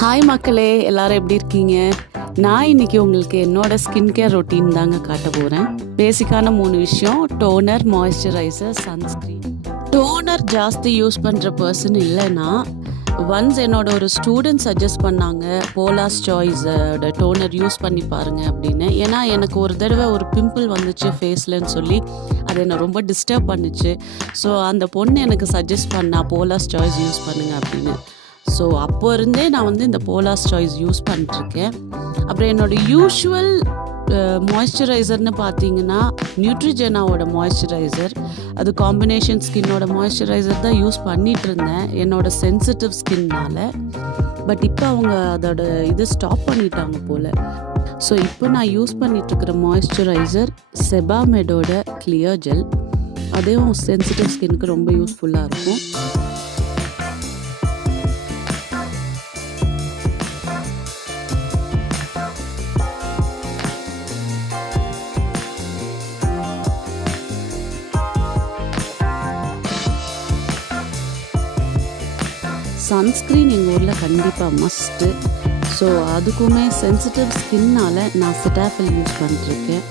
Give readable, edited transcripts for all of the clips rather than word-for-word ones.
Hi மக்களே, எல்லாரும் எப்படி இருக்கீங்க? நான் இன்னைக்கு உங்களுக்கு என்னோட ஸ்கின் கேர் ரொட்டீன் தாங்க காட்ட போகிறேன். பேசிக்கான 3 விஷயம்: டோனர், மாய்ஸ்சரைசர், சன்ஸ்க்ரீன். டோனர் ஜாஸ்தி யூஸ் பண்ணுற பர்சன் இல்லைன்னா, ஒன்ஸ் என்னோட ஒரு ஸ்டூடெண்ட் சஜஸ்ட் பண்ணாங்க போலாஸ் சாய்ஸோட டோனர் யூஸ் பண்ணி பாருங்க அப்படின்னு. ஏன்னா எனக்கு ஒரு தடவை ஒரு பிம்பிள் வந்துச்சு ஃபேஸ்லன்னு சொல்லி அது என்னை ரொம்ப டிஸ்டர்ப் பண்ணுச்சு. ஸோ அந்த பொண்ணு எனக்கு சஜஸ்ட் பண்ணா போலாஸ் சாய்ஸ் யூஸ் பண்ணுங்க அப்படின்னு. ஸோ அப்போ இருந்தே நான் இந்த போலாஸ் சாய்ஸ் யூஸ் பண்ணிட்டுருக்கேன். அப்புறம் என்னோடய யூஷுவல் மாய்ஸ்சரைசர்னு பார்த்தீங்கன்னா நியூட்ரிஜெனாவோட மாய்ஸ்சரைசர். அது காம்பினேஷன் ஸ்கின்னோட மாய்ஸ்சரைசர் தான் யூஸ் பண்ணிகிட்டு இருந்தேன் என்னோட சென்சிட்டிவ் ஸ்கின்னால். பட் இப்போ அவங்க அதோட இது ஸ்டாப் பண்ணிட்டாங்க போல். ஸோ இப்போ நான் யூஸ் பண்ணிகிட்ருக்கிற மாய்ஸ்சரைசர் செபாமெடோட கிளியர் ஜெல். அதுவும் சென்சிட்டிவ் ஸ்கின்னுக்கு ரொம்ப யூஸ்ஃபுல்லாக இருக்கும். சன்ஸ்க்ரீன் எங்கள் ஊரில் கண்டிப்பாக மஸ்ட்டு. ஸோ அதுக்குமே சென்சிட்டிவ் ஸ்கின்னால் நான் சிட்டாஃபில் யூஸ் பண்ணிட்டுருக்கேன்.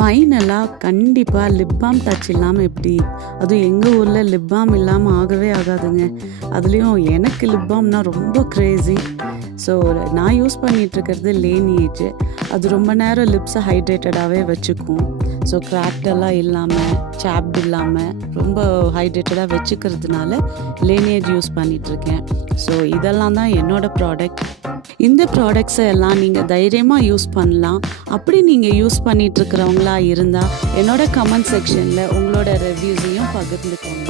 ஃபைனலாக கண்டிப்பாக லிப் பாம் டச் இல்லாமல் எப்படி? அதுவும் எங்கள் ஊரில் லிப் பாம் இல்லாமல் ஆகவே ஆகாதுங்க. அதுலேயும் எனக்கு லிப் பாம்னா ரொம்ப க்ரேஸி. ஸோ நான் யூஸ் பண்ணிகிட்ருக்கிறது லேனியேஜ். அது ரொம்ப நேரம் லிப்ஸை ஹைட்ரேட்டடாகவே வச்சுக்கும். ஸோ கிராக்டெல்லாம் இல்லாமல், சாப்ட் இல்லாமல் ரொம்ப ஹைட்ரேட்டடாக வச்சுக்கிறதுனால லேனியேஜ் யூஸ் பண்ணிகிட்ருக்கேன். ஸோ இதெல்லாம் தான் என்னோடய ப்ராடக்ட். இந்த ப்ராடக்ட்ஸை எல்லாம் நீங்கள் தைரியமாக யூஸ் பண்ணலாம். அப்படி நீங்கள் யூஸ் பண்ணிகிட்ருக்கிறவங்களா இருந்தால் என்னோட கமெண்ட் செக்ஷனில் உங்களோட ரிவ்யூஸையும் பகிர்ந்துக்கோங்க.